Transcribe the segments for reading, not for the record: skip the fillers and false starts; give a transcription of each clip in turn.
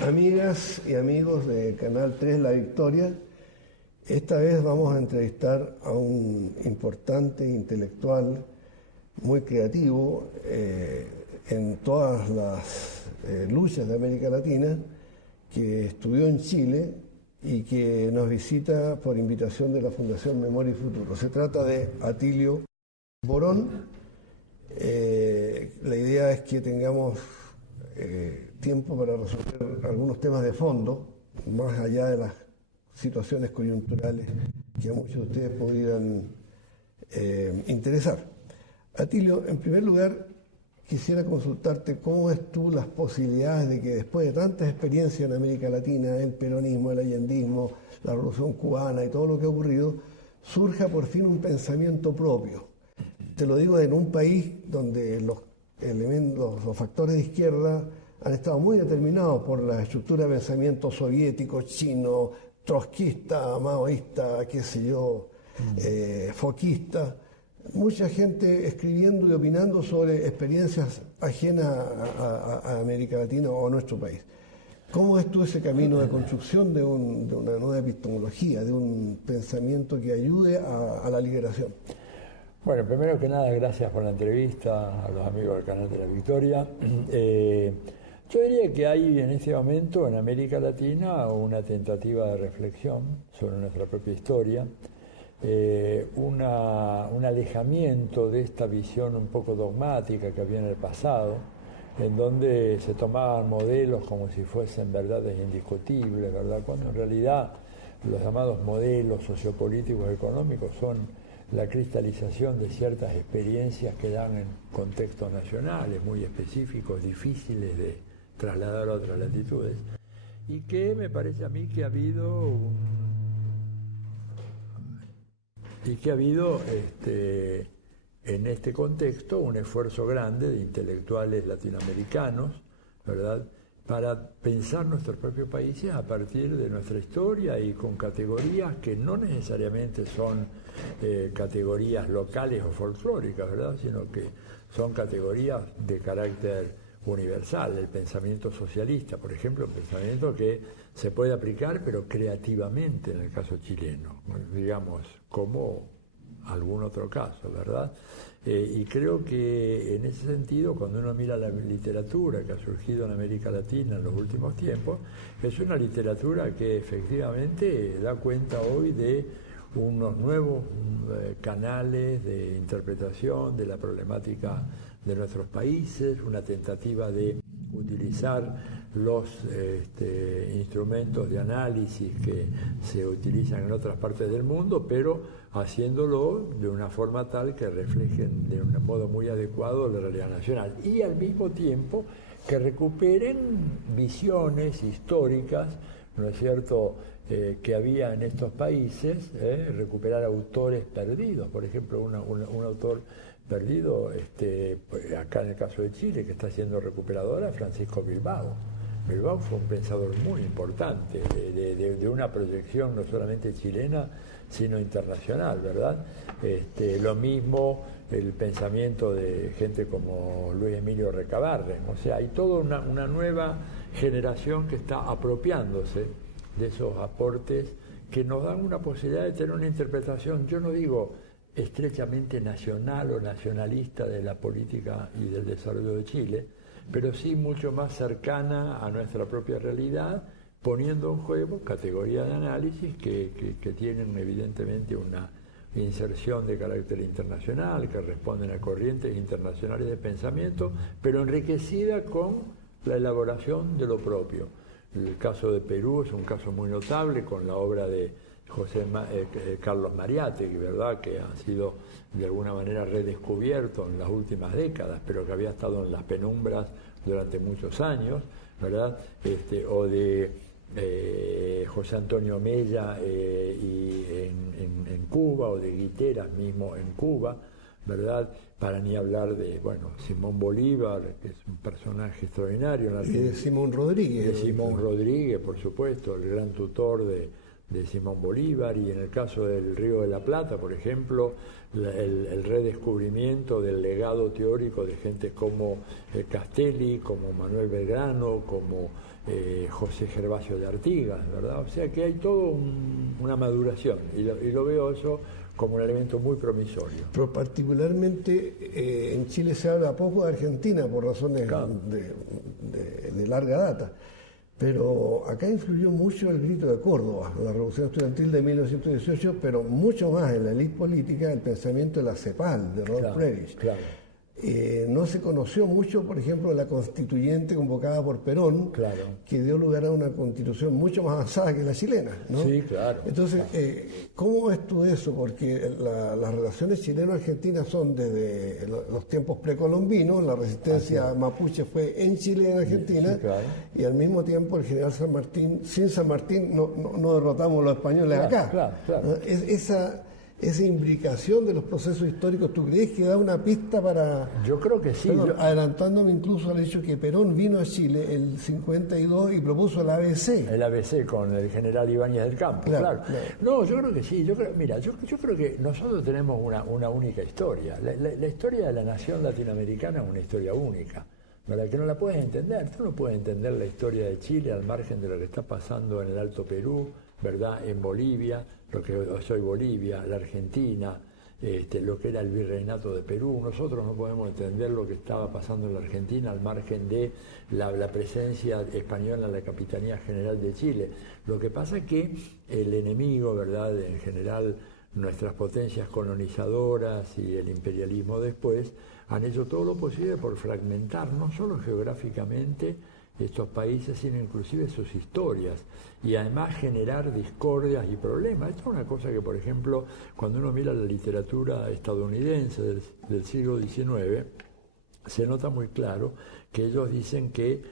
Amigas y amigos de Canal 3 La Victoria, esta vez vamos a entrevistar a un importante intelectual muy creativo en todas las luchas de América Latina, que estudió en Chile y que nos visita por invitación de la Fundación Memoria y Futuro. Se trata de Atilio Borón. La idea es que tengamos tiempo para resolver algunos temas de fondo, más allá de las situaciones coyunturales que a muchos de ustedes pudieran interesar. Atilio, en primer lugar, quisiera consultarte cómo ves tú las posibilidades de que después de tantas experiencias en América Latina, el peronismo, el allendismo, la revolución cubana y todo lo que ha ocurrido, surja por fin un pensamiento propio. Te lo digo en un país donde los factores de izquierda han estado muy determinados por la estructura de pensamiento soviético, chino, trotskista, maoísta, qué sé yo, foquista. Mucha gente escribiendo y opinando sobre experiencias ajenas a América Latina o a nuestro país. ¿Cómo ves tú ese camino de construcción de una nueva epistemología, de un pensamiento que ayude a la liberación? Bueno, primero que nada, gracias por la entrevista a los amigos del Canal de la Victoria. Yo diría que hay en este momento en América Latina una tentativa de reflexión sobre nuestra propia historia, un alejamiento de esta visión un poco dogmática que había en el pasado, en donde se tomaban modelos como si fuesen verdades indiscutibles, ¿verdad? Cuando en realidad los llamados modelos sociopolíticos económicos son la cristalización de ciertas experiencias que dan en contextos nacionales muy específicos, difíciles de trasladar a otras latitudes, y que me parece a mí que ha habido en este contexto un esfuerzo grande de intelectuales latinoamericanos, ¿verdad?, para pensar nuestros propios países a partir de nuestra historia y con categorías que no necesariamente son categorías locales o folclóricas, ¿verdad?, sino que son categorías de carácter universal. El pensamiento socialista, por ejemplo, un pensamiento que se puede aplicar pero creativamente en el caso chileno, digamos, como algún otro caso, ¿verdad? Y creo que en ese sentido, cuando uno mira la literatura que ha surgido en América Latina en los últimos tiempos, es una literatura que efectivamente da cuenta hoy de unos nuevos canales de interpretación de la problemática de nuestros países, una tentativa de utilizar los instrumentos de análisis que se utilizan en otras partes del mundo, pero haciéndolo de una forma tal que reflejen de un modo muy adecuado la realidad nacional y al mismo tiempo que recuperen visiones históricas, ¿no es cierto?, que había en estos países, recuperar autores perdidos. Por ejemplo, un autor perdido, acá en el caso de Chile, que está siendo recuperado ahora, Francisco Bilbao. Bilbao fue un pensador muy importante, de una proyección no solamente chilena, sino internacional, ¿verdad? Lo mismo el pensamiento de gente como Luis Emilio Recabarren. O sea, hay toda una nueva generación que está apropiándose de esos aportes que nos dan una posibilidad de tener una interpretación, yo no digo estrechamente nacional o nacionalista de la política y del desarrollo de Chile, pero sí mucho más cercana a nuestra propia realidad, poniendo en juego categorías de análisis que tienen evidentemente una inserción de carácter internacional, que responden a corrientes internacionales de pensamiento, pero enriquecida con la elaboración de lo propio. El caso de Perú es un caso muy notable con la obra de Carlos Mariátegui, ¿verdad?, que ha sido de alguna manera redescubierto en las últimas décadas, pero que había estado en las penumbras durante muchos años, ¿verdad?, o de José Antonio Mella en Cuba, o de Guiteras mismo en Cuba, ¿verdad?, para ni hablar de, bueno, Simón Bolívar, que es un personaje extraordinario. Y de Simón Rodríguez. De Simón Rodríguez, por supuesto, el gran tutor de Simón Bolívar, y en el caso del Río de la Plata, por ejemplo, el redescubrimiento del legado teórico de gente como Castelli, como Manuel Belgrano, como José Gervasio de Artigas, ¿verdad? O sea que hay todo una maduración y lo veo eso como un elemento muy promisorio. Pero particularmente en Chile se habla poco de Argentina por razones Claro. de larga data. Pero acá influyó mucho el Grito de Córdoba, la Revolución Estudiantil de 1918, pero mucho más en la élite política el pensamiento de la CEPAL, de Robert Prebisch. Claro. No se conoció mucho, por ejemplo, la constituyente convocada por Perón, Claro. que dio lugar a una constitución mucho más avanzada que la chilena, ¿no? Sí, claro. Entonces, ¿cómo ves tú eso? Porque las relaciones chileno-argentinas son desde los tiempos precolombinos, la resistencia mapuche fue en Chile y en Argentina, Sí, claro. y al mismo tiempo el general San Martín, sin San Martín no derrotamos los españoles Claro, acá. claro. ¿No? Esa imbricación de los procesos históricos, ¿tú crees que da una pista para...? Yo creo que sí. Perdón, adelantándome incluso al hecho que Perón vino a Chile el 52 y propuso el ABC. El ABC con el general Ibáñez del Campo, claro. No, yo creo que sí. Yo creo que nosotros tenemos una única historia. La historia de la nación latinoamericana es una historia única, ¿verdad? Que no la puedes entender. Tú no puedes entender la historia de Chile al margen de lo que está pasando en el Alto Perú, ¿verdad? En Bolivia, lo que hoy Bolivia, la Argentina, lo que era el virreinato de Perú. Nosotros no podemos entender lo que estaba pasando en la Argentina al margen de la presencia española en la Capitanía General de Chile. Lo que pasa es que el enemigo, ¿verdad?, en general nuestras potencias colonizadoras y el imperialismo después, han hecho todo lo posible por fragmentar, no solo geográficamente, estos países, sino inclusive sus historias, y además generar discordias y problemas. Esto es una cosa que, por ejemplo, cuando uno mira la literatura estadounidense del siglo XIX, se nota muy claro que ellos dicen que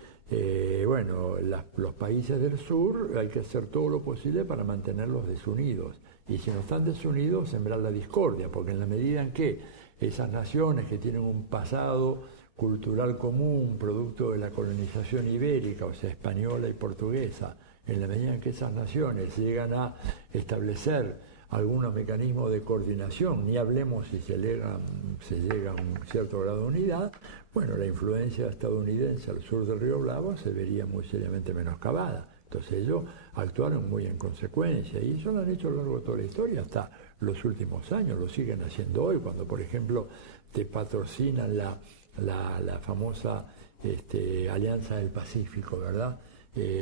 los países del sur hay que hacer todo lo posible para mantenerlos desunidos, y si no están desunidos, sembrar la discordia, porque en la medida en que esas naciones que tienen un pasado cultural común, producto de la colonización ibérica, o sea, española y portuguesa, en la medida en que esas naciones llegan a establecer algunos mecanismos de coordinación, ni hablemos si se llega a un cierto grado de unidad, bueno, la influencia estadounidense al sur del Río Bravo se vería muy seriamente menoscabada. Entonces ellos actuaron muy en consecuencia, y eso lo han hecho a lo largo de toda la historia, hasta los últimos años, lo siguen haciendo hoy, cuando por ejemplo te patrocinan la famosa Alianza del Pacífico, ¿verdad?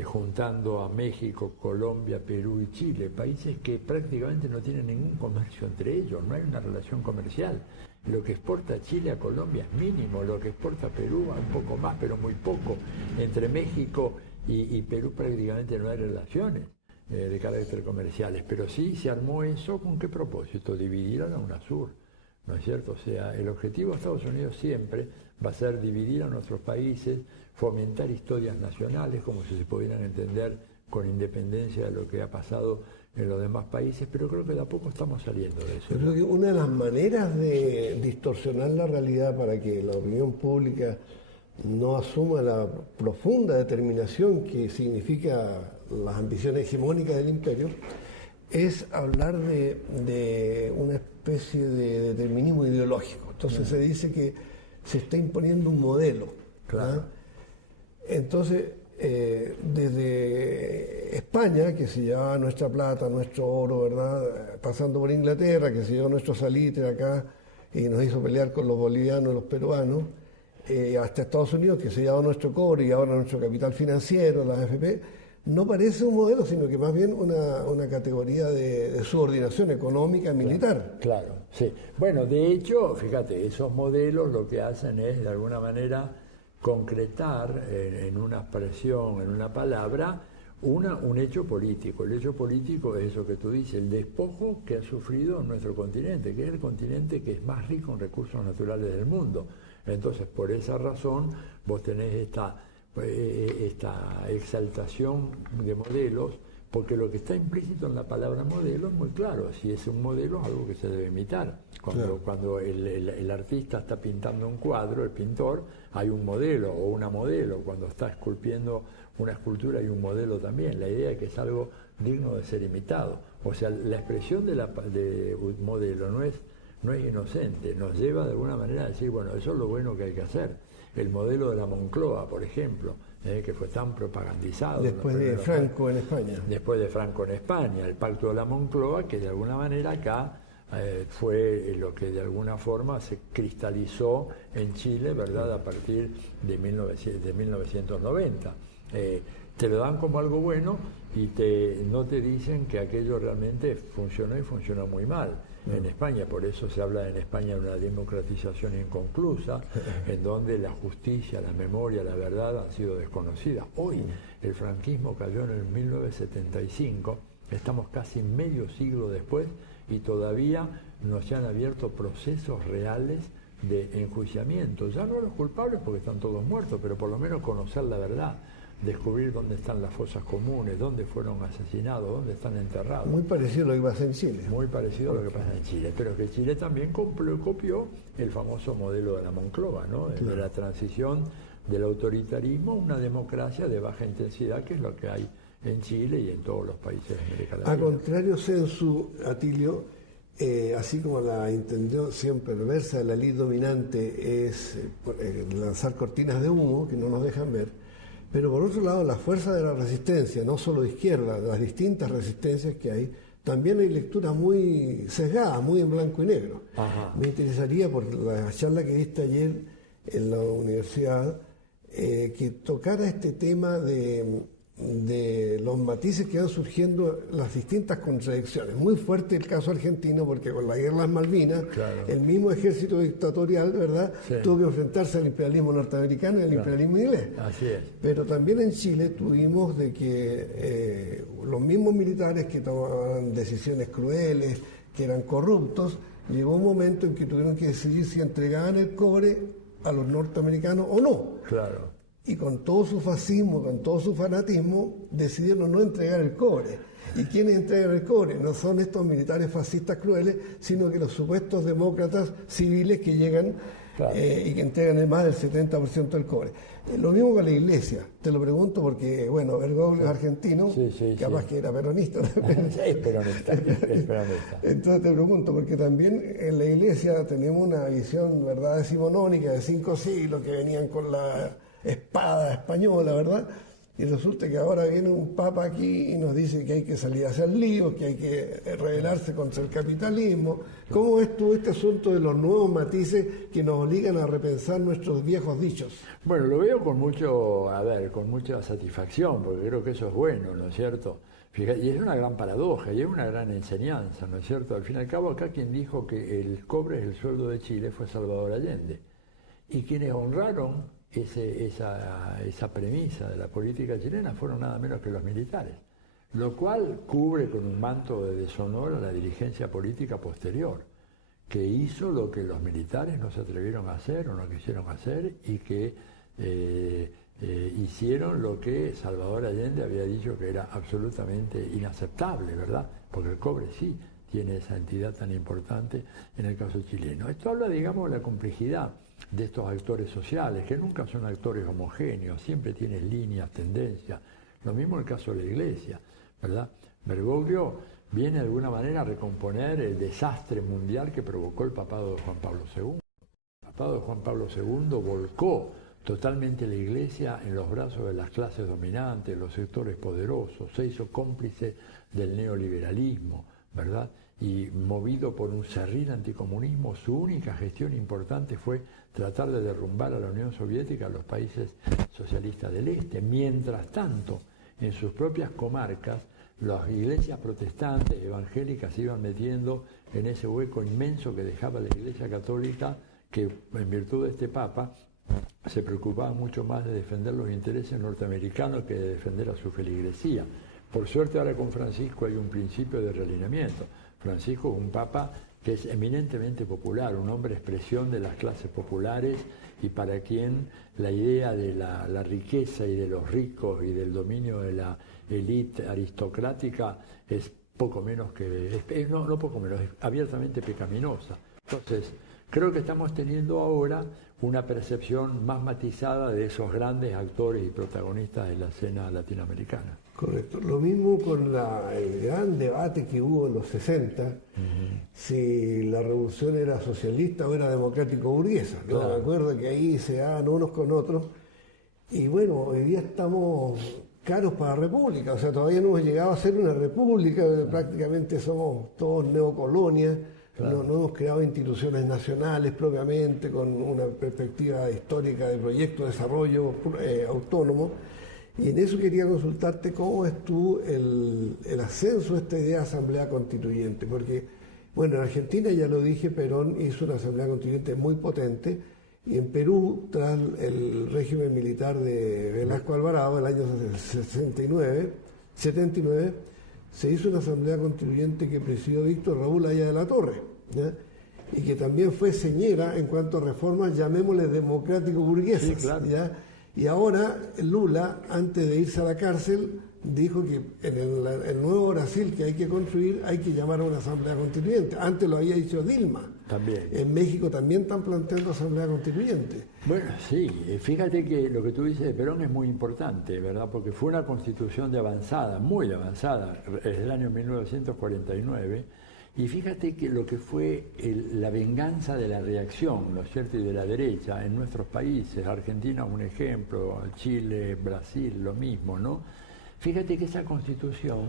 Juntando a México, Colombia, Perú y Chile, países que prácticamente no tienen ningún comercio entre ellos, no hay una relación comercial. Lo que exporta Chile a Colombia es mínimo, lo que exporta Perú un poco más, pero muy poco. Entre México y Perú prácticamente no hay relaciones de carácter comerciales, pero sí se armó eso. ¿Con qué propósito? Dividir a la UNASUR, ¿no es cierto? O sea, el objetivo de Estados Unidos siempre va a ser dividir a nuestros países, fomentar historias nacionales, como si se pudieran entender con independencia de lo que ha pasado en los demás países, pero creo que de a poco estamos saliendo de eso. Yo creo que una de las maneras de distorsionar la realidad para que la opinión pública no asuma la profunda determinación que significa las ambiciones hegemónicas del imperio es hablar de una especie de determinismo ideológico. Entonces se dice que se está imponiendo un modelo. Claro. Entonces, desde España, que se llevaba nuestra plata, nuestro oro, ¿verdad? Pasando por Inglaterra, que se llevó nuestro salitre acá y nos hizo pelear con los bolivianos y los peruanos, hasta Estados Unidos, que se llevaba nuestro cobre y ahora nuestro capital financiero, la AFP, no parece un modelo, sino que más bien una categoría de subordinación económica y militar. Claro, sí. Bueno, de hecho, fíjate, esos modelos lo que hacen es, de alguna manera, concretar en una expresión, en una palabra, un hecho político. El hecho político es eso que tú dices, el despojo que ha sufrido nuestro continente, que es el continente que es más rico en recursos naturales del mundo. Entonces, por esa razón, vos tenés esta exaltación de modelos, porque lo que está implícito en la palabra modelo es muy claro. Si es un modelo, es algo que se debe imitar. Cuando el artista está pintando un cuadro, el pintor, hay un modelo o una modelo. Cuando está esculpiendo una escultura, hay un modelo también. La idea es que es algo digno de ser imitado. O sea, la expresión de un modelo no es inocente, nos lleva de alguna manera a decir, bueno, eso es lo bueno que hay que hacer. El modelo de la Moncloa, por ejemplo, que fue tan propagandizado. Después de Franco en España. Después de Franco en España, el Pacto de la Moncloa, que de alguna manera acá fue lo que de alguna forma se cristalizó en Chile, ¿verdad?, a partir de 1990. Te lo dan como algo bueno y no te dicen que aquello realmente funcionó y funcionó muy mal en España. Por eso se habla en España de una democratización inconclusa, en donde la justicia, la memoria, la verdad han sido desconocidas. Hoy el franquismo cayó en el 1975, estamos casi medio siglo después y todavía no se han abierto procesos reales de enjuiciamiento. Ya no los culpables porque están todos muertos, pero por lo menos conocer la verdad, descubrir dónde están las fosas comunes, dónde fueron asesinados, dónde están enterrados. Muy parecido a lo que pasa en Chile. Muy parecido a lo que pasa en Chile, pero que Chile también copió el famoso modelo de la Moncloa, ¿no? De la transición del autoritarismo a una democracia de baja intensidad, que es lo que hay en Chile y en todos los países de América Latina. A contrario, Celso, Atilio, así como la intención perversa de la ley dominante es lanzar cortinas de humo que no nos dejan ver, pero por otro lado la fuerza de la resistencia, no solo de izquierda, de las distintas resistencias que hay, también hay lecturas muy sesgadas, muy en blanco y negro. Ajá. Me interesaría, por la charla que diste ayer en la universidad, que tocara este tema de los matices que van surgiendo, las distintas contradicciones. Muy fuerte el caso argentino, porque con la guerra de las Malvinas, claro, el mismo ejército dictatorial, ¿verdad?, sí, tuvo que enfrentarse al imperialismo norteamericano y al imperialismo inglés. Así es. Pero también en Chile tuvimos de que los mismos militares que tomaban decisiones crueles, que eran corruptos, llegó un momento en que tuvieron que decidir si entregaban el cobre a los norteamericanos o no. Claro. Y con todo su fascismo, con todo su fanatismo, decidieron no entregar el cobre. ¿Y quiénes entregan el cobre? No son estos militares fascistas crueles, sino que los supuestos demócratas civiles que llegan, claro, y que entregan más del 70% del cobre. Lo mismo con la Iglesia. Te lo pregunto porque, bueno, Bergoglio es argentino, capaz que era peronista. Es peronista. Entonces te pregunto, porque también en la Iglesia tenemos una visión, ¿verdad?, decimonónica de 5 siglos que venían con la espada española, ¿verdad? Y resulta que ahora viene un papa aquí y nos dice que hay que salir a hacer líos, que hay que rebelarse contra el capitalismo. ¿Cómo ves tú este asunto de los nuevos matices que nos obligan a repensar nuestros viejos dichos? Bueno, lo veo con mucha satisfacción, porque creo que eso es bueno, ¿no es cierto? Fíjate, y es una gran paradoja, y es una gran enseñanza, ¿no es cierto? Al fin y al cabo, acá quien dijo que el cobre es el sueldo de Chile fue Salvador Allende. Y quienes honraron esa premisa de la política chilena fueron nada menos que los militares, lo cual cubre con un manto de deshonor a la dirigencia política posterior, que hizo lo que los militares no se atrevieron a hacer o no quisieron hacer, y que hicieron lo que Salvador Allende había dicho que era absolutamente inaceptable, ¿verdad? Porque el cobre sí tiene esa entidad tan importante en el caso chileno. Esto habla, digamos, de la complejidad de estos actores sociales, que nunca son actores homogéneos, siempre tienen líneas, tendencias. Lo mismo en el caso de la Iglesia, ¿verdad? Bergoglio viene de alguna manera a recomponer el desastre mundial que provocó el papado de Juan Pablo II. El papado de Juan Pablo II volcó totalmente la Iglesia en los brazos de las clases dominantes, los sectores poderosos, se hizo cómplice del neoliberalismo, ¿verdad? Y movido por un cerril anticomunismo, su única gestión importante fue tratar de derrumbar a la Unión Soviética, a los países socialistas del Este. Mientras tanto, en sus propias comarcas, las iglesias protestantes, evangélicas, se iban metiendo en ese hueco inmenso que dejaba la Iglesia Católica, que en virtud de este Papa se preocupaba mucho más de defender los intereses norteamericanos que de defender a su feligresía. Por suerte ahora con Francisco hay un principio de realineamiento. Francisco es un papa que es eminentemente popular, un hombre expresión de las clases populares, y para quien la idea de la riqueza y de los ricos y del dominio de la élite aristocrática es poco menos que, no poco menos, es abiertamente pecaminosa. Entonces, creo que estamos teniendo ahora una percepción más matizada de esos grandes actores y protagonistas de la escena latinoamericana. Correcto. Lo mismo con el gran debate que hubo en los 60, si la revolución era socialista o era democrático-burguesa. Claro. Me acuerdo que ahí se daban unos con otros, Y bueno, hoy día estamos caros para la república, o sea, todavía no hemos llegado a ser una república, prácticamente somos todos neocolonias, no hemos creado instituciones nacionales propiamente con una perspectiva histórica de proyecto de desarrollo autónomo. Y en eso quería consultarte cómo ves tú el ascenso de esta idea de asamblea constituyente, porque, bueno, en Argentina, ya lo dije, Perón hizo una asamblea constituyente muy potente, y en Perú, tras el régimen militar de Velasco Alvarado, el año 79, se hizo una asamblea constituyente que presidió Víctor Raúl Haya de la Torre, ¿ya? Y que también fue señera en cuanto a reformas, llamémosle democrático-burguesas. Sí, claro. ¿Ya? Y ahora Lula, antes de irse a la cárcel, dijo que en el nuevo Brasil que hay que construir hay que llamar a una asamblea constituyente. Antes lo había dicho Dilma. También. En México también están planteando asamblea constituyente. Bueno, sí, fíjate que lo que tú dices de Perón es muy importante, ¿verdad? Porque fue una constitución de avanzada, muy avanzada, desde el año 1949. Y fíjate que lo que fue la venganza de la reacción, ¿no es cierto?, y de la derecha en nuestros países, Argentina un ejemplo, Chile, Brasil, lo mismo, ¿no? Fíjate que esa constitución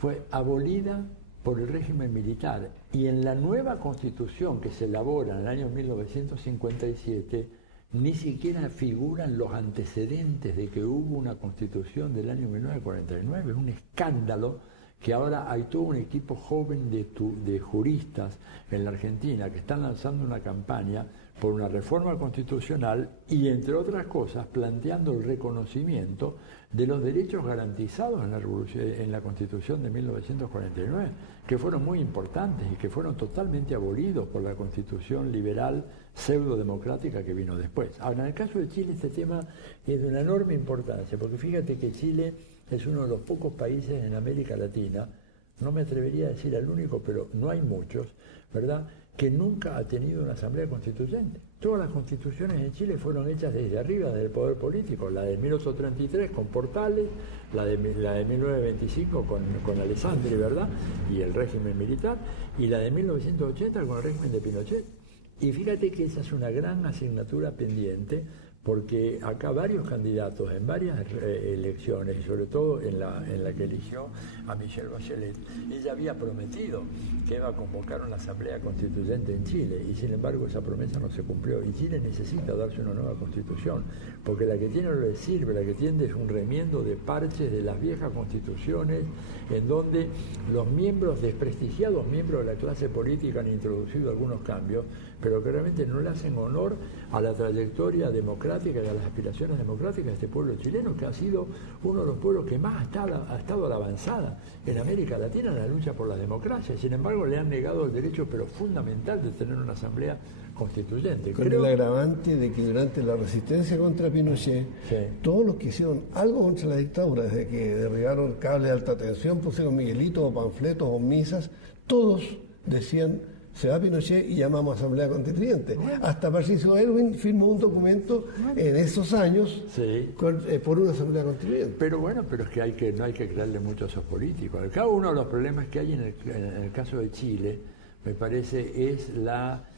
fue abolida por el régimen militar y en la nueva constitución que se elabora en el año 1957 ni siquiera figuran los antecedentes de que hubo una constitución del año 1949, es un escándalo. Que ahora hay todo un equipo joven de juristas en la Argentina que están lanzando una campaña por una reforma constitucional y, entre otras cosas, planteando el reconocimiento de los derechos garantizados en la Constitución de 1949, que fueron muy importantes y que fueron totalmente abolidos por la Constitución liberal pseudo-democrática que vino después. Ahora, en el caso de Chile, este tema es de una enorme importancia, porque fíjate que Chile es uno de los pocos países en América Latina, no me atrevería a decir al único, pero no hay muchos, ¿verdad?, que nunca ha tenido una asamblea constituyente. Todas las constituciones en Chile fueron hechas desde arriba, desde el poder político. La de 1833 con Portales, la de 1925 con Alessandri, ¿verdad?, y el régimen militar, y la de 1980 con el régimen de Pinochet. Y fíjate que esa es una gran asignatura pendiente, porque acá varios candidatos en varias elecciones, y sobre todo en la que eligió a Michelle Bachelet, ella había prometido que iba a convocar una asamblea constituyente en Chile, y sin embargo esa promesa no se cumplió, y Chile necesita darse una nueva constitución, porque la que tiene no le sirve, la que tiene es un remiendo de parches de las viejas constituciones, en donde los miembros, desprestigiados miembros de la clase política, han introducido algunos cambios, pero que realmente no le hacen honor a la trayectoria democrática y a las aspiraciones democráticas de este pueblo chileno, que ha sido uno de los pueblos que más ha estado a la avanzada en América Latina en la lucha por la democracia. Sin embargo, le han negado el derecho, pero fundamental, de tener una asamblea constituyente. Con el agravante de que durante la resistencia contra Pinochet, sí, todos los que hicieron algo contra la dictadura, desde que derribaron cables de alta tensión, pusieron miguelitos o panfletos o misas, todos decían: se va Pinochet y llamamos a asamblea constituyente. Bueno. Hasta Patricio Aylwin firmó un documento en esos años, sí, por una asamblea constituyente. Pero bueno, pero es que no hay que creerle mucho a esos políticos. Cada uno de los problemas que hay en el caso de Chile, me parece, es la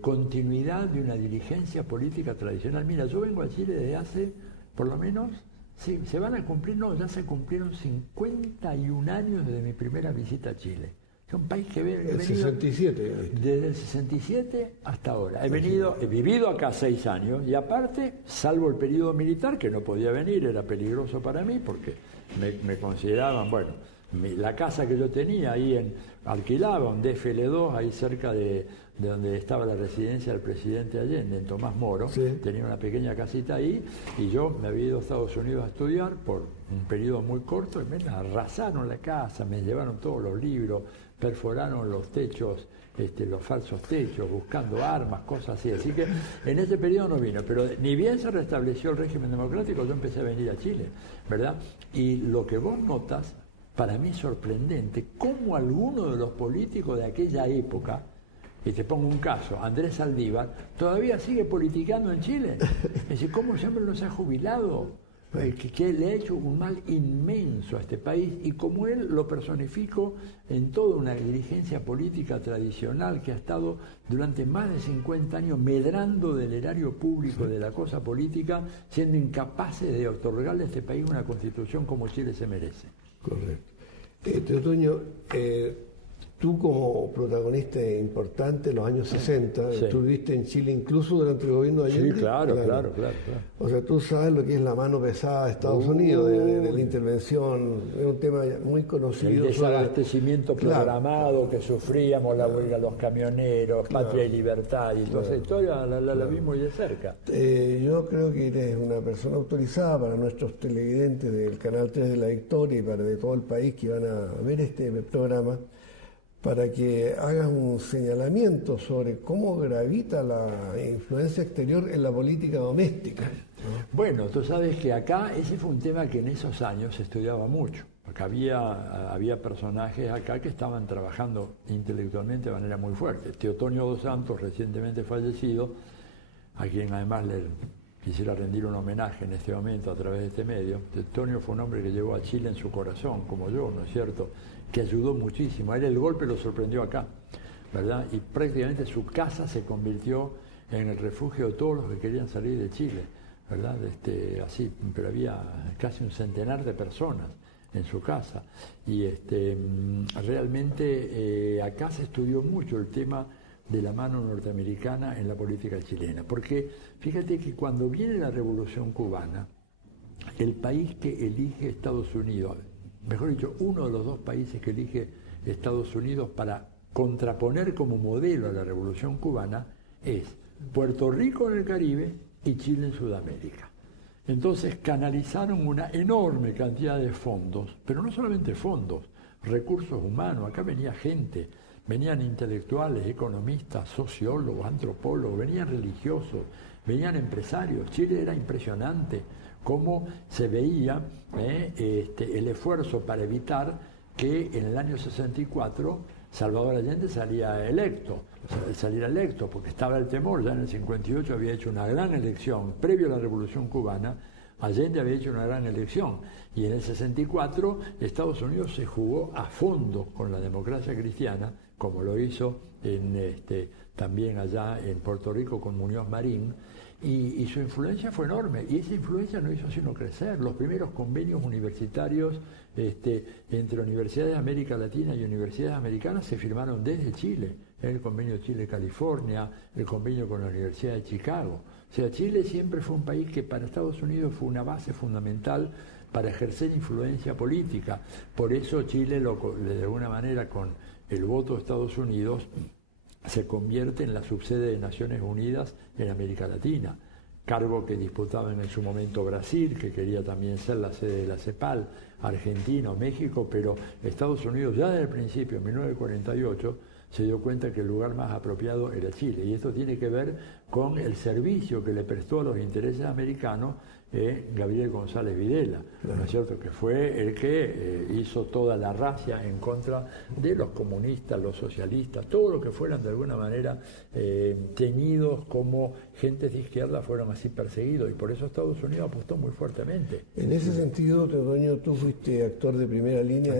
continuidad de una dirigencia política tradicional. Mira, yo vengo a Chile desde hace, por lo menos, sí, se van a cumplir, no, ya se cumplieron 51 años desde mi primera visita a Chile. Es un país que he venido 67. Desde el 67 hasta ahora. He vivido acá 6 años y aparte, salvo el periodo militar, que no podía venir, era peligroso para mí porque me consideraban, bueno, la casa que yo tenía ahí alquilaba un DFL2 ahí cerca de donde estaba la residencia del presidente Allende, en Tomás Moro, sí, tenía una pequeña casita ahí, y yo me había ido a Estados Unidos a estudiar por un periodo muy corto, y me arrasaron la casa, me llevaron todos los libros, perforaron los techos, los falsos techos, buscando armas, cosas así. Así que en ese periodo no vino, pero ni bien se restableció el régimen democrático, yo empecé a venir a Chile, ¿verdad? Y lo que vos notas, para mí es sorprendente, cómo algunos de los políticos de aquella época, y te pongo un caso, Andrés Saldívar, todavía sigue politicando en Chile. Es decir, ¿cómo ese hombre no se ha jubilado? que le ha hecho un mal inmenso a este país, y como él lo personificó en toda una dirigencia política tradicional que ha estado durante más de 50 años medrando del erario público, de la cosa política, siendo incapaces de otorgarle a este país una constitución como Chile se merece. Correcto. Teotonio, tú como protagonista importante en los años 60, Sí. estuviste en Chile incluso durante el gobierno de Allende. Sí, claro. O sea, tú sabes lo que es la mano pesada de Estados Unidos, de la intervención, es un tema muy conocido. El desabastecimiento programado que sufríamos, la huelga de los camioneros, Patria y Libertad, y toda esa historia la vimos muy de cerca. Yo creo que eres una persona autorizada para nuestros televidentes del Canal 3 de la Victoria y para de todo el país que van a ver este programa, para que hagas un señalamiento sobre cómo gravita la influencia exterior en la política doméstica, ¿no? Bueno, tú sabes que acá ese fue un tema que en esos años se estudiaba mucho, porque había personajes acá que estaban trabajando intelectualmente de manera muy fuerte. Teotonio dos Santos, recientemente fallecido, a quien además le quisiera rendir un homenaje en este momento a través de este medio. Teotonio fue un hombre que llevó a Chile en su corazón, como yo, ¿no es cierto?, que ayudó muchísimo. A él el golpe lo sorprendió acá, ¿verdad? Y prácticamente su casa se convirtió en el refugio de todos los que querían salir de Chile, ¿verdad? Así, pero había casi un centenar de personas en su casa. Y realmente acá se estudió mucho el tema de la mano norteamericana en la política chilena, porque fíjate que cuando viene la Revolución Cubana, el país que elige Estados Unidos, mejor dicho, uno de los dos países que elige Estados Unidos para contraponer como modelo a la Revolución Cubana es Puerto Rico en el Caribe y Chile en Sudamérica. Entonces canalizaron una enorme cantidad de fondos, pero no solamente fondos, recursos humanos. Acá venía gente, venían intelectuales, economistas, sociólogos, antropólogos, venían religiosos, venían empresarios. Chile era impresionante cómo se veía el esfuerzo para evitar que en el año 64 Salvador Allende saliera electo, porque estaba el temor. Ya en el 58 había hecho una gran elección, previo a la Revolución Cubana, Allende había hecho una gran elección, y en el 64 Estados Unidos se jugó a fondo con la democracia cristiana, como lo hizo también allá en Puerto Rico con Muñoz Marín, y su influencia fue enorme, y esa influencia no hizo sino crecer. Los primeros convenios universitarios entre universidades de América Latina y universidades americanas se firmaron desde Chile, el convenio Chile-California, el convenio con la Universidad de Chicago. O sea, Chile siempre fue un país que para Estados Unidos fue una base fundamental para ejercer influencia política. Por eso Chile, de alguna manera, con el voto de Estados Unidos, se convierte en la subsede de Naciones Unidas en América Latina, cargo que disputaban en su momento Brasil, que quería también ser la sede de la CEPAL, Argentina o México, pero Estados Unidos ya desde el principio, en 1948, se dio cuenta que el lugar más apropiado era Chile, y esto tiene que ver con el servicio que le prestó a los intereses americanos Gabriel González Videla, ¿no es cierto?, que fue el que hizo toda la racia en contra de los comunistas, los socialistas, todo lo que fueran de alguna manera teñidos como gentes de izquierda, fueron así perseguidos, y por eso Estados Unidos apostó muy fuertemente. En ese sentido, Teotonio, tú fuiste actor de primera línea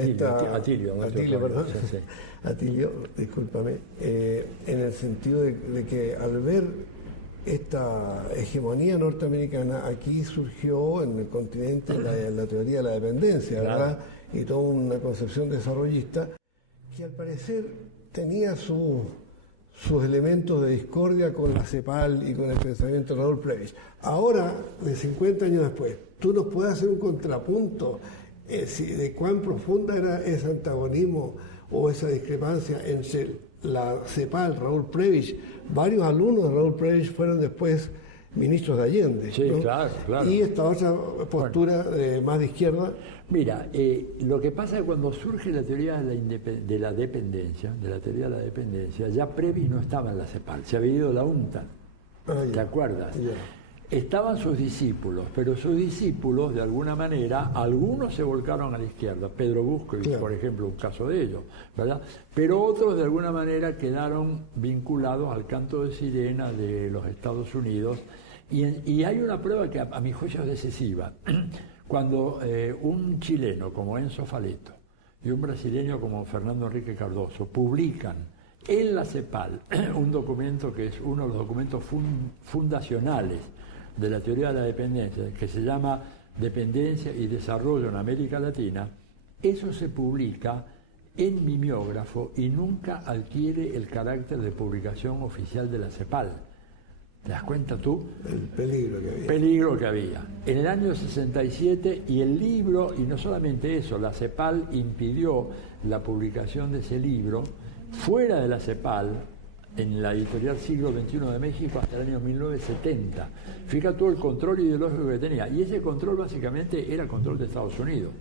Atilio, perdón. Sí. Atilio, discúlpame, en el sentido de que al ver esta hegemonía norteamericana, aquí surgió en el continente la teoría de la dependencia, ¿verdad? Y toda una concepción desarrollista que al parecer tenía sus elementos de discordia con la CEPAL y con el pensamiento de Raúl Prebisch. Ahora, de 50 años después, tú nos puedes hacer un contrapunto de cuán profunda era ese antagonismo o esa discrepancia entre la CEPAL, Raúl Prebisch. Varios alumnos de Raúl Prebisch fueron después ministros de Allende. Sí, ¿no? claro. Y esta otra postura más de izquierda. Mira, lo que pasa es que cuando surge la teoría de la dependencia, ya Prebisch no estaba en la CEPAL, se había ido la UNTA. ¿Te acuerdas? Ya. Estaban sus discípulos, pero sus discípulos, de alguna manera, algunos se volcaron a la izquierda. Pedro Busquevich, por ejemplo, un caso de ellos, ¿verdad? Pero otros, de alguna manera, quedaron vinculados al canto de sirena de los Estados Unidos Y hay una prueba que a mi juicio es decisiva. Cuando un chileno como Enzo Faleto y un brasileño como Fernando Henrique Cardoso publican en la CEPAL un documento que es uno de los documentos fundacionales de la teoría de la dependencia, que se llama Dependencia y Desarrollo en América Latina, eso se publica en mimeógrafo y nunca adquiere el carácter de publicación oficial de la CEPAL. ¿Te das cuenta tú? El peligro que había. Peligro que había. En el año 67, y el libro, y no solamente eso, la CEPAL impidió la publicación de ese libro fuera de la CEPAL, en la editorial Siglo XXI de México hasta el año 1970. Fíjate tú el control ideológico que tenía. Y ese control básicamente era el control de Estados Unidos.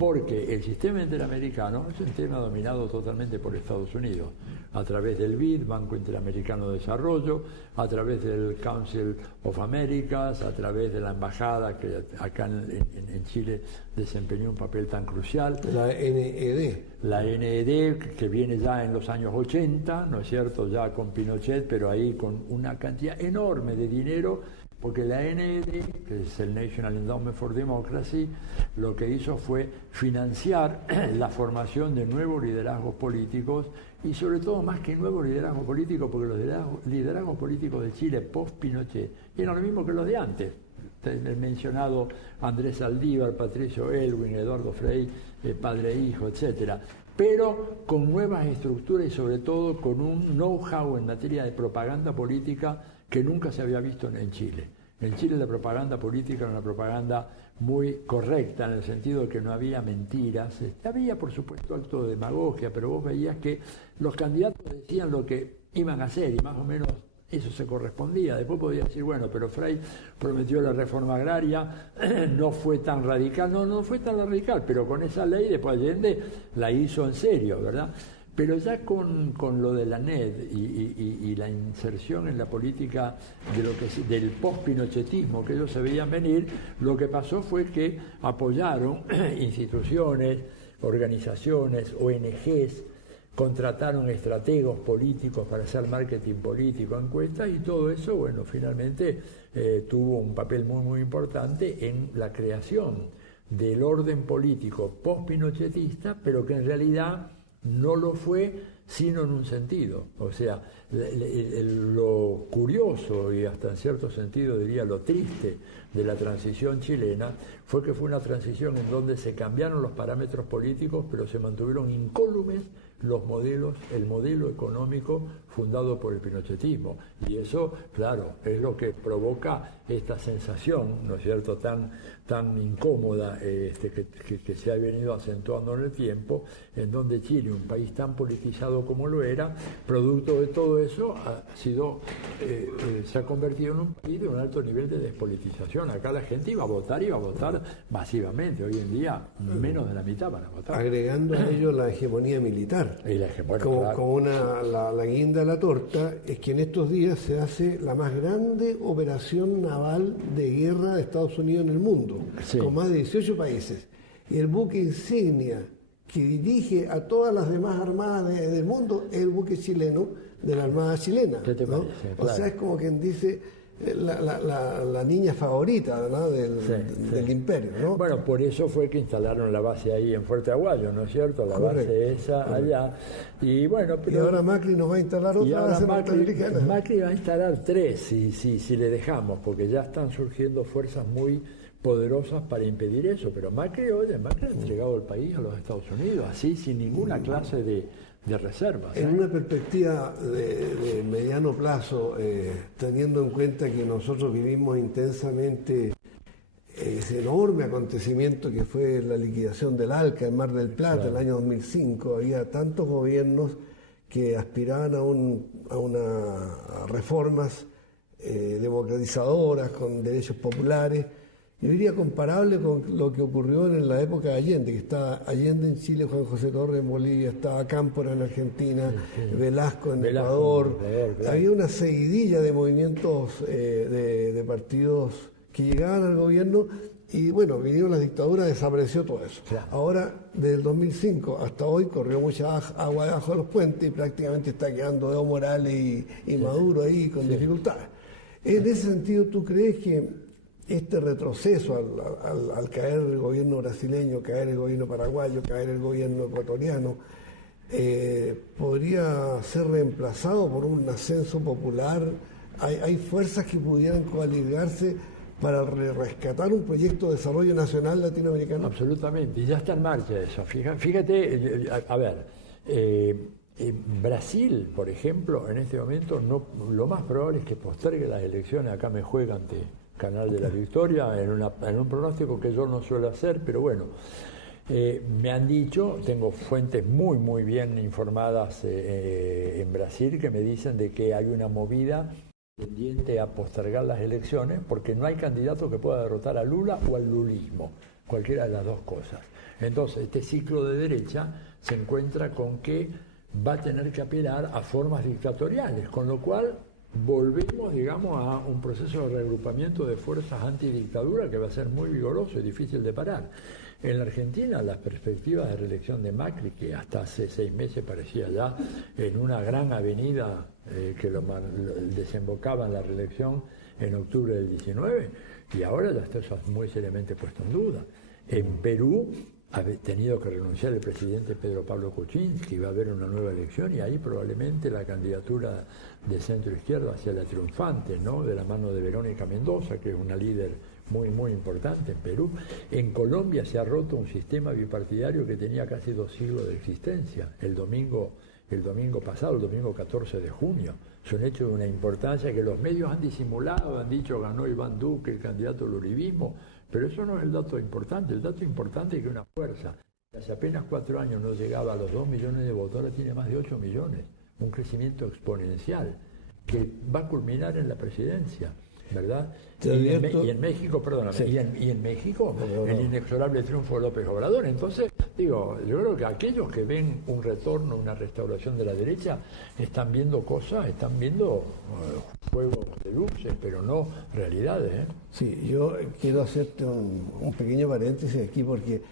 Porque el sistema interamericano es un tema dominado totalmente por Estados Unidos, a través del BID, Banco Interamericano de Desarrollo, a través del Council of Americas, a través de la embajada que acá en Chile desempeñó un papel tan crucial. La NED. La NED, que viene ya en los años 80, ¿no es cierto?, ya con Pinochet, pero ahí con una cantidad enorme de dinero, porque la NED, que es el National Endowment for Democracy, lo que hizo fue financiar la formación de nuevos liderazgos políticos y sobre todo más que nuevos liderazgos políticos, porque los liderazgos políticos de Chile post-Pinochet eran lo mismo que los de antes. El mencionado Andrés Saldívar, Patricio Aylwin, Eduardo Frei, padre e hijo, etcétera, pero con nuevas estructuras y sobre todo con un know-how en materia de propaganda política que nunca se había visto en Chile. En Chile la propaganda política era una propaganda muy correcta, en el sentido de que no había mentiras. Había, por supuesto, actos de demagogia, pero vos veías que los candidatos decían lo que iban a hacer y más o menos eso se correspondía. Después podía decir, bueno, pero Frei prometió la reforma agraria, no fue tan radical. No fue tan radical, pero con esa ley después Allende la hizo en serio, ¿verdad? Pero ya con lo de la NED y la inserción en la política de lo que del post-pinochetismo que ellos se veían venir, lo que pasó fue que apoyaron instituciones, organizaciones, ONGs, contrataron estrategos políticos para hacer marketing político, encuestas, y todo eso, bueno, finalmente tuvo un papel muy, muy importante en la creación del orden político post-pinochetista, pero que en realidad no lo fue sino en un sentido. O sea, lo curioso y hasta en cierto sentido diría lo triste de la transición chilena fue que fue una transición en donde se cambiaron los parámetros políticos, pero se mantuvieron incólumes el modelo económico fundado por el pinochetismo. Y eso, claro, es lo que provoca esta sensación, ¿no es cierto?, tan incómoda que se ha venido acentuando en el tiempo, en donde Chile, un país tan politizado como lo era, producto de todo eso, se ha convertido en un país de un alto nivel de despolitización. Acá la gente iba a votar masivamente. Hoy en día, menos de la mitad van a votar. Agregando a ello la hegemonía militar. Como la guinda de la torta, es que en estos días se hace la más grande operación naval de guerra de Estados Unidos en el mundo, sí, con más de 18 países. Y el buque insignia que dirige a todas las demás armadas del mundo es el buque chileno de la Armada chilena. ¿Qué te parece? O sea, es como quien dice la niña favorita, ¿no?, del imperio, ¿no? Bueno, por eso fue que instalaron la base ahí en Fuerte Aguayo, ¿no es cierto? La base esa allá. Y bueno, pero, y ahora Macri nos va a instalar otra base norteamericana. Macri va a instalar 3 si le dejamos, porque ya están surgiendo fuerzas muy poderosas para impedir eso. Pero Macri ha entregado el país a los Estados Unidos, así sin ninguna clase de reservas. En una perspectiva de mediano plazo, teniendo en cuenta que nosotros vivimos intensamente ese enorme acontecimiento que fue la liquidación del ALCA en Mar del Plata, claro, en el año 2005, había tantos gobiernos que aspiraban a reformas democratizadoras, con derechos populares. Yo diría comparable con lo que ocurrió en la época de Allende, que estaba Allende en Chile, Juan José Torres en Bolivia, estaba Cámpora en Argentina, sí, Velasco en Ecuador. Claro. Había una seguidilla de movimientos de partidos que llegaban al gobierno y bueno, vinieron las dictaduras, desapareció todo eso. Claro. Ahora, desde el 2005 hasta hoy, corrió mucha agua debajo de los puentes y prácticamente está quedando Evo Morales y Maduro ahí con dificultades. En ese sentido, ¿tú crees que este retroceso al caer el gobierno brasileño, caer el gobierno paraguayo, caer el gobierno ecuatoriano, podría ser reemplazado por un ascenso popular? ¿Hay fuerzas que pudieran coaligarse para rescatar un proyecto de desarrollo nacional latinoamericano? Absolutamente, y ya está en marcha eso. Fíjate, a ver, en Brasil, por ejemplo, en este momento lo más probable es que postergue las elecciones. Acá me juega ante Canal de la Victoria en un pronóstico que yo no suelo hacer, pero bueno, me han dicho, tengo fuentes muy bien informadas en Brasil que me dicen de que hay una movida tendiente a postergar las elecciones porque no hay candidato que pueda derrotar a Lula o al lulismo, cualquiera de las dos cosas. Entonces, este ciclo de derecha se encuentra con que va a tener que apelar a formas dictatoriales, con lo cual volvemos, digamos, a un proceso de reagrupamiento de fuerzas antidictadura que va a ser muy vigoroso y difícil de parar. En la Argentina, las perspectivas de reelección de Macri, que hasta hace 6 meses parecía ya en una gran avenida que desembocaba en la reelección en octubre del 19, y ahora ya está eso muy seriamente puesto en duda. En Perú ha tenido que renunciar el presidente Pedro Pablo Kuczynski, va a haber una nueva elección y ahí probablemente la candidatura de centro izquierda hacia la triunfante, ¿no?, de la mano de Verónica Mendoza, que es una líder muy importante en Perú. En Colombia se ha roto un sistema bipartidario que tenía casi 2 siglos de existencia. El domingo pasado, el domingo 14 de junio, es un hecho de una importancia que los medios han disimulado, han dicho ganó Iván Duque, el candidato al uribismo, pero eso no es el dato importante. El dato importante es que una fuerza que hace apenas 4 años no llegaba a los 2 millones de votos, ahora tiene más de 8 millones, un crecimiento exponencial que va a culminar en la presidencia, ¿verdad? Y en México, perdóname, sí. y en México el inexorable triunfo de López Obrador. Entonces, digo, yo creo que aquellos que ven un retorno, una restauración de la derecha, están viendo cosas, están viendo juegos de luces, pero no realidades, ¿eh? Sí, yo quiero hacerte un pequeño paréntesis aquí porque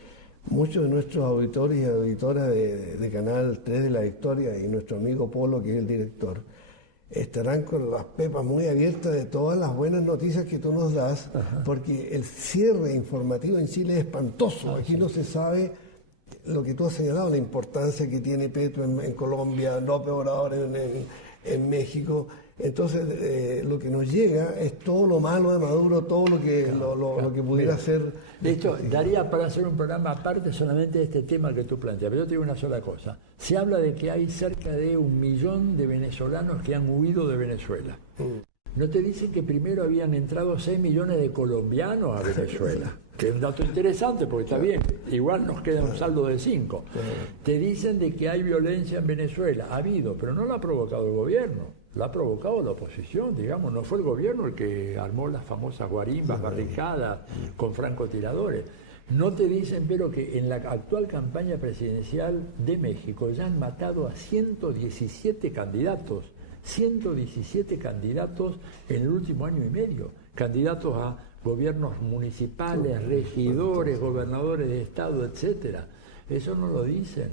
muchos de nuestros auditores y auditoras de Canal 3 de la Victoria y nuestro amigo Polo, que es el director, estarán con las pepas muy abiertas de todas las buenas noticias que tú nos das. Ajá. Porque el cierre informativo en Chile es espantoso. Aquí sí. No se sabe lo que tú has señalado, la importancia que tiene Petro en Colombia, López Obrador en México. Entonces, lo que nos llega es todo lo malo de Maduro, todo lo que, lo que pudiera ser. De hecho, daría para hacer un programa aparte solamente de este tema que tú planteas. Pero yo te digo una sola cosa. Se habla de que hay cerca de 1 millón de venezolanos que han huido de Venezuela. ¿No te dicen que primero habían entrado 6 millones de colombianos a Venezuela? Que es un dato interesante porque está bien, igual nos queda un saldo de 5. Te dicen de que hay violencia en Venezuela. Ha habido, pero no lo ha provocado el gobierno. Lo ha provocado la oposición, digamos, no fue el gobierno el que armó las famosas guarimbas, barricadas con francotiradores. No te dicen, pero que en la actual campaña presidencial de México ya han matado a 117 candidatos, 117 candidatos en el último año y medio, candidatos a gobiernos municipales, regidores, gobernadores de estado, etcétera. Eso no lo dicen.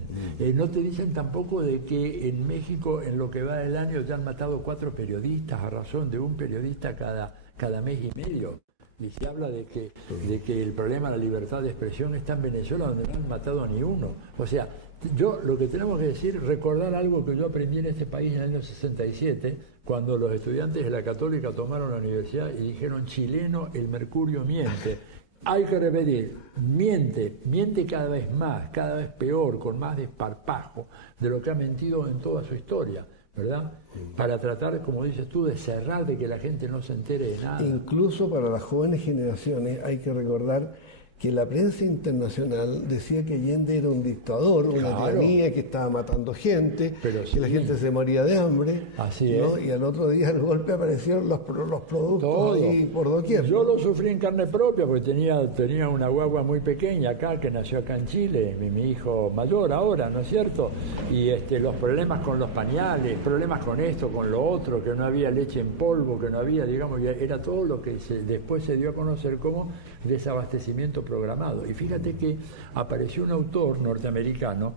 No te dicen tampoco de que en México, en lo que va del año, ya han matado 4 periodistas a razón de un periodista cada mes y medio. Y se habla de que el problema de la libertad de expresión está en Venezuela, donde no han matado a ni uno. O sea, lo que tenemos que decir, recordar algo que yo aprendí en este país en el año 67, cuando los estudiantes de la Católica tomaron la universidad y dijeron: chileno, el mercurio miente. Hay que repetir, miente cada vez más, cada vez peor, con más desparpajo de lo que ha mentido en toda su historia, ¿verdad? Para tratar, como dices tú, de cerrar, de que la gente no se entere de nada. Incluso para las jóvenes generaciones hay que recordar que la prensa internacional decía que Allende era un dictador, una tiranía, que estaba matando gente, que la gente se moría de hambre. Así ¿no? es. Y al otro día al golpe aparecieron los productos ahí por doquier. Yo lo sufrí en carne propia porque tenía una guagua muy pequeña acá, que nació acá en Chile, mi hijo mayor ahora, ¿no es cierto? Y los problemas con los pañales, problemas con esto, con lo otro, que no había leche en polvo, que no había, digamos, era todo lo que después se dio a conocer como desabastecimiento programado. Y fíjate que apareció un autor norteamericano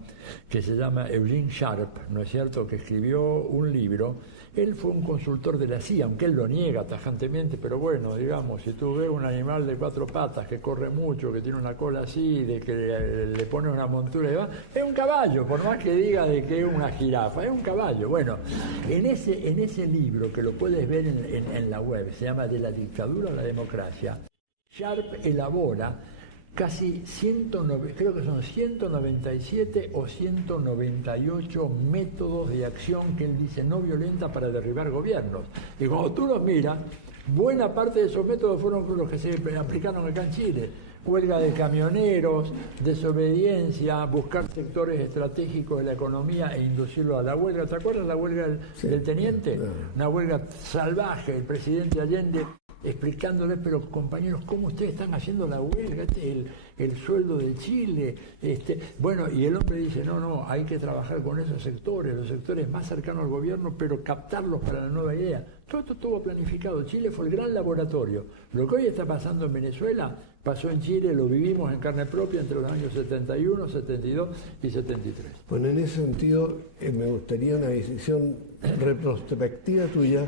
que se llama Eugene Sharp, ¿no es cierto?, que escribió un libro. Él fue un consultor de la CIA, aunque él lo niega tajantemente, pero bueno, digamos, si tú ves un animal de 4 patas que corre mucho, que tiene una cola así, de que le pones una montura y va, es un caballo, por más que diga de que es una jirafa, es un caballo. Bueno, en ese libro, que lo puedes ver en la web, se llama De la dictadura a la democracia, Sharp elabora casi creo que son 197 o 198 métodos de acción que él dice no violenta para derribar gobiernos. Y cuando tú los miras, buena parte de esos métodos fueron los que se aplicaron acá en Chile. Huelga de camioneros, desobediencia, buscar sectores estratégicos de la economía e inducirlo a la huelga. ¿Te acuerdas la huelga del teniente? Una huelga salvaje, el presidente Allende explicándoles, pero compañeros, ¿cómo ustedes están haciendo la huelga? El sueldo de Chile. Bueno, y el hombre dice, no, hay que trabajar con esos sectores, los sectores más cercanos al gobierno, pero captarlos para la nueva idea. Todo esto estuvo planificado. Chile fue el gran laboratorio. Lo que hoy está pasando en Venezuela, pasó en Chile, lo vivimos en carne propia entre los años 71, 72 y 73. Bueno, en ese sentido, me gustaría una visión retrospectiva tuya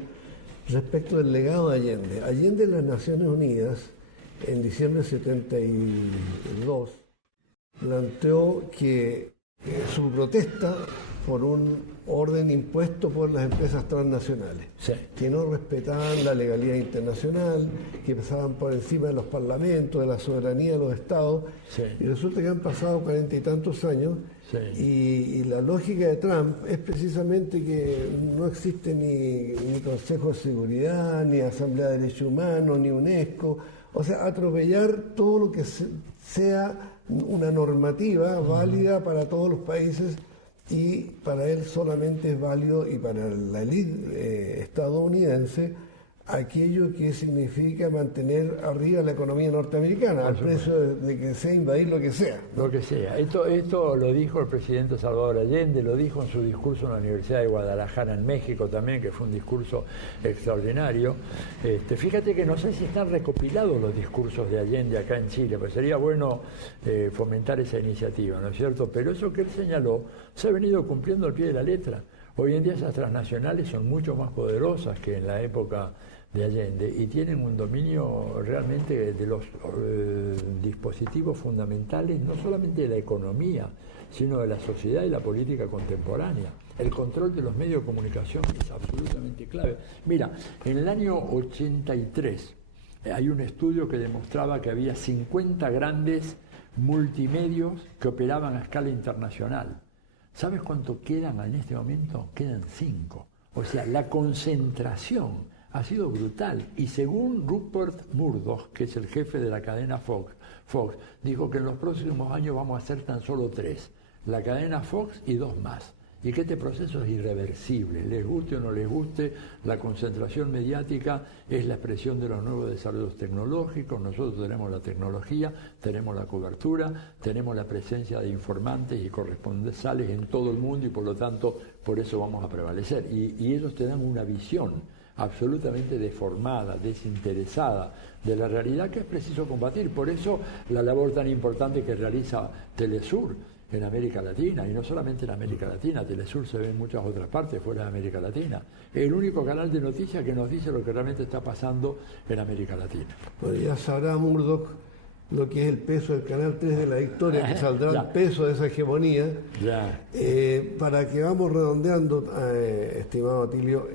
respecto del legado de Allende. Allende en las Naciones Unidas, en diciembre de 72, planteó que su protesta por un orden impuesto por las empresas transnacionales, sí, que no respetaban la legalidad internacional, que pasaban por encima de los parlamentos, de la soberanía de los estados, sí, y resulta que han pasado 40 y tantos años, sí, y la lógica de Trump es precisamente que no existe ni Consejo de Seguridad, ni Asamblea de Derechos Humanos, ni UNESCO, o sea, atropellar todo lo que sea una normativa válida para todos los países, y para él solamente es válido, y para la élite estadounidense, aquello que significa mantener arriba la economía norteamericana, al precio de que sea invadir lo que sea, ¿no? Lo que sea. Esto lo dijo el presidente Salvador Allende, lo dijo en su discurso en la Universidad de Guadalajara en México también, que fue un discurso extraordinario. Fíjate que no sé si están recopilados los discursos de Allende acá en Chile, pues sería bueno fomentar esa iniciativa, ¿no es cierto? Pero eso que él señaló se ha venido cumpliendo al pie de la letra. Hoy en día esas transnacionales son mucho más poderosas que en la época de Allende y tienen un dominio realmente de los dispositivos fundamentales, no solamente de la economía, sino de la sociedad y la política contemporánea. El control de los medios de comunicación es absolutamente clave. Mira, en el año 83 hay un estudio que demostraba que había 50 grandes multimedios que operaban a escala internacional. ¿Sabes cuánto quedan en este momento? Quedan 5. O sea, la concentración ha sido brutal. Y según Rupert Murdoch, que es el jefe de la cadena Fox, dijo que en los próximos años vamos a hacer tan solo 3. La cadena Fox y 2 más. Y que este proceso es irreversible. Les guste o no les guste, la concentración mediática es la expresión de los nuevos desarrollos tecnológicos. Nosotros tenemos la tecnología, tenemos la cobertura, tenemos la presencia de informantes y corresponsales en todo el mundo y por lo tanto por eso vamos a prevalecer. Y ellos te dan una visión absolutamente deformada, desinteresada de la realidad que es preciso combatir. Por eso la labor tan importante que realiza Telesur en América Latina, y no solamente en América Latina, Telesur se ve en muchas otras partes fuera de América Latina. Es el único canal de noticias que nos dice lo que realmente está pasando en América Latina. Pues ya sabrá Murdoch lo que es el peso del Canal 3 de la Victoria, que saldrá el peso de esa hegemonía. Para que vamos redondeando, estimado Atilio,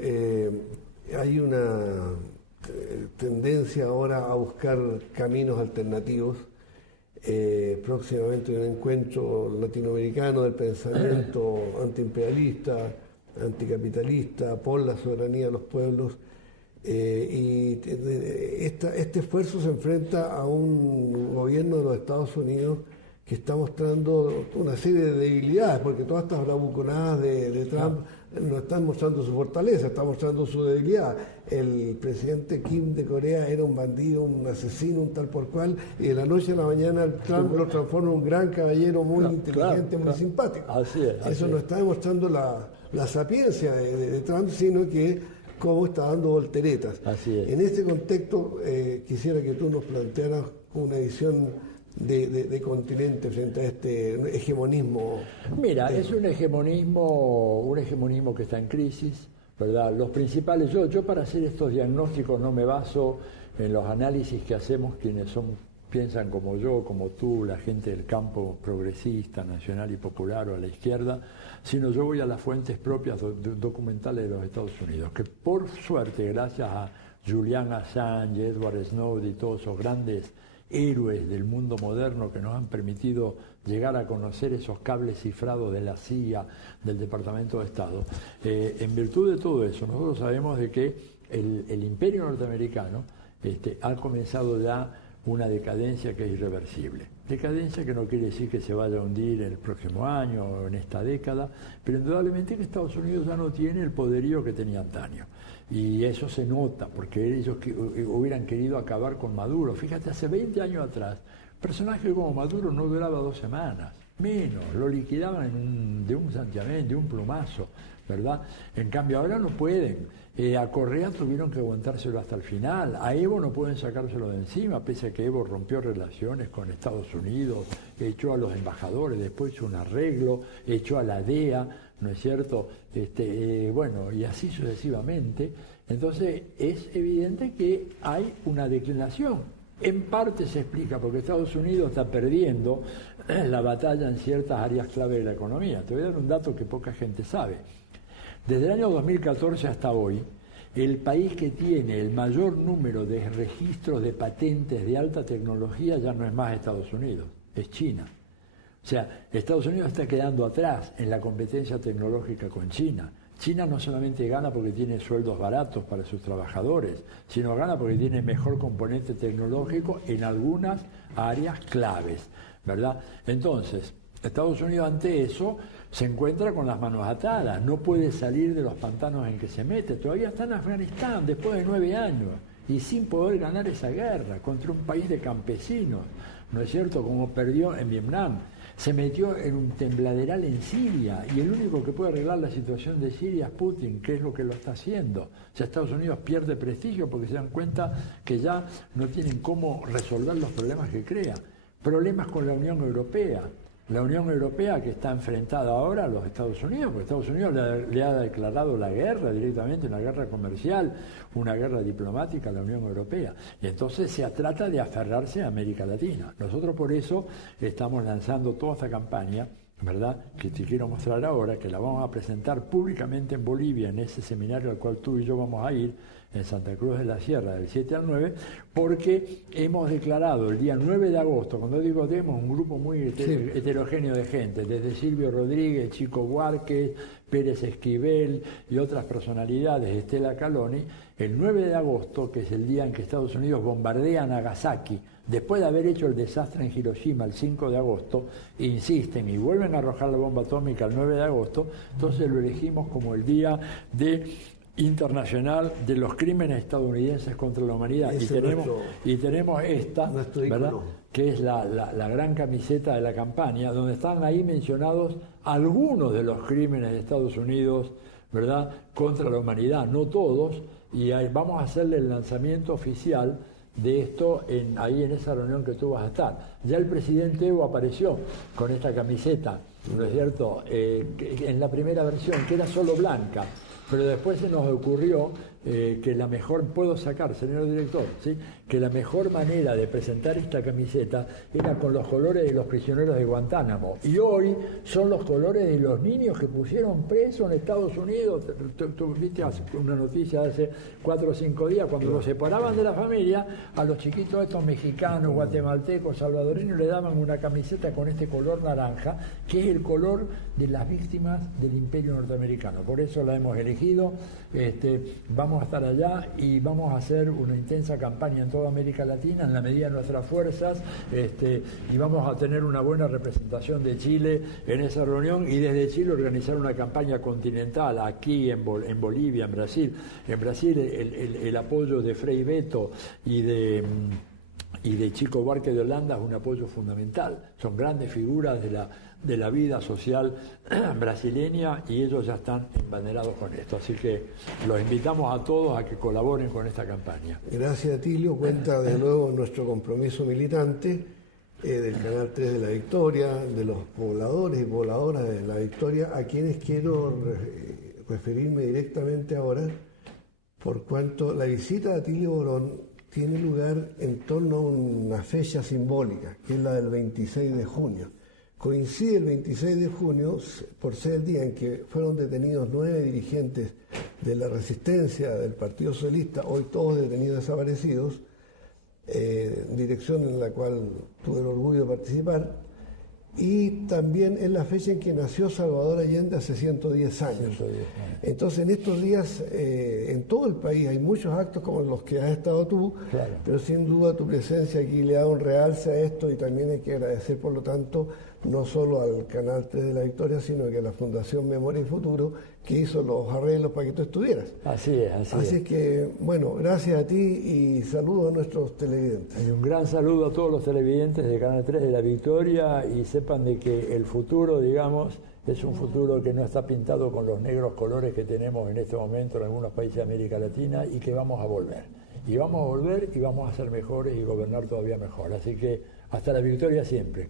hay una tendencia ahora a buscar caminos alternativos. Próximamente un encuentro latinoamericano del pensamiento antiimperialista, anticapitalista, por la soberanía de los pueblos, y este esfuerzo se enfrenta a un gobierno de los Estados Unidos que está mostrando una serie de debilidades, porque todas estas bravuconadas de Trump no están mostrando su fortaleza, están mostrando su debilidad. El presidente Kim de Corea era un bandido, un asesino, un tal por cual, y de la noche a la mañana Trump lo transforma en un gran caballero muy inteligente, muy simpático. Así es. Eso no está demostrando la sapiencia de Trump, sino que cómo está dando volteretas. Así es. En este contexto, quisiera que tú nos plantearas una visión de continente frente a este hegemonismo? Mira, es un hegemonismo que está en crisis, ¿verdad? Los principales, yo para hacer estos diagnósticos no me baso en los análisis que hacemos quienes piensan como yo, como tú, la gente del campo progresista, nacional y popular o a la izquierda, sino yo voy a las fuentes propias documentales de los Estados Unidos, que por suerte, gracias a Julian Assange, Edward Snowden y todos esos grandes héroes del mundo moderno que nos han permitido llegar a conocer esos cables cifrados de la CIA, del Departamento de Estado, en virtud de todo eso, nosotros sabemos de que el imperio norteamericano ha comenzado ya una decadencia que es irreversible. Decadencia que no quiere decir que se vaya a hundir el próximo año o en esta década, pero indudablemente que Estados Unidos ya no tiene el poderío que tenía antaño. Y eso se nota, porque ellos hubieran querido acabar con Maduro. Fíjate, hace 20 años atrás, personaje como Maduro no duraba 2 semanas, menos, lo liquidaban de un santiamén, de un plumazo, ¿verdad? En cambio ahora no pueden. A Correa tuvieron que aguantárselo hasta el final, a Evo no pueden sacárselo de encima, pese a que Evo rompió relaciones con Estados Unidos, echó a los embajadores, después hizo un arreglo, echó a la DEA, ¿no es cierto? Bueno, y así sucesivamente. Entonces es evidente que hay una declinación. En parte se explica porque Estados Unidos está perdiendo la batalla en ciertas áreas clave de la economía. Te voy a dar un dato que poca gente sabe. Desde el año 2014 hasta hoy, el país que tiene el mayor número de registros de patentes de alta tecnología ya no es más Estados Unidos, es China. O sea, Estados Unidos está quedando atrás en la competencia tecnológica con China. China no solamente gana porque tiene sueldos baratos para sus trabajadores, sino gana porque tiene mejor componente tecnológico en algunas áreas claves, ¿verdad? Entonces, Estados Unidos ante eso se encuentra con las manos atadas, no puede salir de los pantanos en que se mete. Todavía está en Afganistán después de 9 años y sin poder ganar esa guerra contra un país de campesinos, ¿no es cierto?, como perdió en Vietnam. Se metió en un tembladeral en Siria y el único que puede arreglar la situación de Siria es Putin, que es lo que lo está haciendo. O sea, Estados Unidos pierde prestigio porque se dan cuenta que ya no tienen cómo resolver los problemas que crea. Problemas con la Unión Europea. La Unión Europea que está enfrentada ahora a los Estados Unidos, porque Estados Unidos le ha declarado la guerra directamente, una guerra comercial, una guerra diplomática a la Unión Europea. Y entonces se trata de aferrarse a América Latina. Nosotros por eso estamos lanzando toda esta campaña, ¿verdad?, que te quiero mostrar ahora, que la vamos a presentar públicamente en Bolivia, en ese seminario al cual tú y yo vamos a ir, en Santa Cruz de la Sierra, del 7 al 9, porque hemos declarado el día 9 de agosto, cuando digo demos, un grupo muy heterogéneo de gente, desde Silvio Rodríguez, Chico Buarque, Pérez Esquivel y otras personalidades, Estela Caloni, el 9 de agosto, que es el día en que Estados Unidos bombardea Nagasaki, después de haber hecho el desastre en Hiroshima el 5 de agosto, insisten y vuelven a arrojar la bomba atómica el 9 de agosto, entonces lo elegimos como el día internacional de los crímenes estadounidenses contra la humanidad. Y tenemos esta, ¿verdad?, que es la gran camiseta de la campaña, donde están ahí mencionados algunos de los crímenes de Estados Unidos, ¿verdad?, contra la humanidad, no todos, y ahí vamos a hacerle el lanzamiento oficial de esto ahí en esa reunión que tú vas a estar. Ya el presidente Evo apareció con esta camiseta, ¿no es cierto?, en la primera versión, que era solo blanca, pero después se nos ocurrió que la mejor, puedo sacar, señor director, ¿sí?, que la mejor manera de presentar esta camiseta era con los colores de los prisioneros de Guantánamo. Y hoy son los colores de los niños que pusieron presos en Estados Unidos. Tú viste una noticia hace 4 o 5 días, cuando los separaban de la familia, a los chiquitos estos mexicanos, guatemaltecos, salvadoreños, le daban una camiseta con este color naranja, que es el color de las víctimas del imperio norteamericano. Por eso la hemos elegido. Vamos a estar allá y vamos a hacer una intensa campaña en toda América Latina en la medida de nuestras fuerzas, y vamos a tener una buena representación de Chile en esa reunión, y desde Chile organizar una campaña continental aquí en Bolivia, en Brasil. En Brasil el apoyo de Frei Beto y de Chico Buarque de Holanda es un apoyo fundamental. Son grandes figuras de la vida social brasileña y ellos ya están embanderados con esto. Así que los invitamos a todos a que colaboren con esta campaña. Gracias, Atilio. Cuenta de nuevo nuestro compromiso militante del Canal 3 de La Victoria, de los pobladores y pobladoras de La Victoria, a quienes quiero referirme directamente ahora, por cuanto la visita de Atilio Borón tiene lugar en torno a una fecha simbólica, que es la del 26 de junio. Coincide el 26 de junio por ser el día en que fueron detenidos 9 dirigentes de la resistencia del Partido Socialista, hoy todos detenidos desaparecidos, dirección en la cual tuve el orgullo de participar, y también es la fecha en que nació Salvador Allende hace 110 años. Entonces, en estos días, en todo el país hay muchos actos como los que has estado tú, claro, pero sin duda tu presencia aquí le da un realce a esto, y también hay que agradecer, por lo tanto, no solo al Canal 3 de La Victoria, sino que a la Fundación Memoria y Futuro, que hizo los arreglos para que tú estuvieras. Así es, así es. Así es que, bueno, gracias a ti y saludos a nuestros televidentes. Y un gran saludo a todos los televidentes de Canal 3 de La Victoria, y sepan de que el futuro, digamos, es un futuro que no está pintado con los negros colores que tenemos en este momento en algunos países de América Latina, y que vamos a volver. Y vamos a volver y vamos a ser mejores y gobernar todavía mejor. Así que hasta la victoria siempre.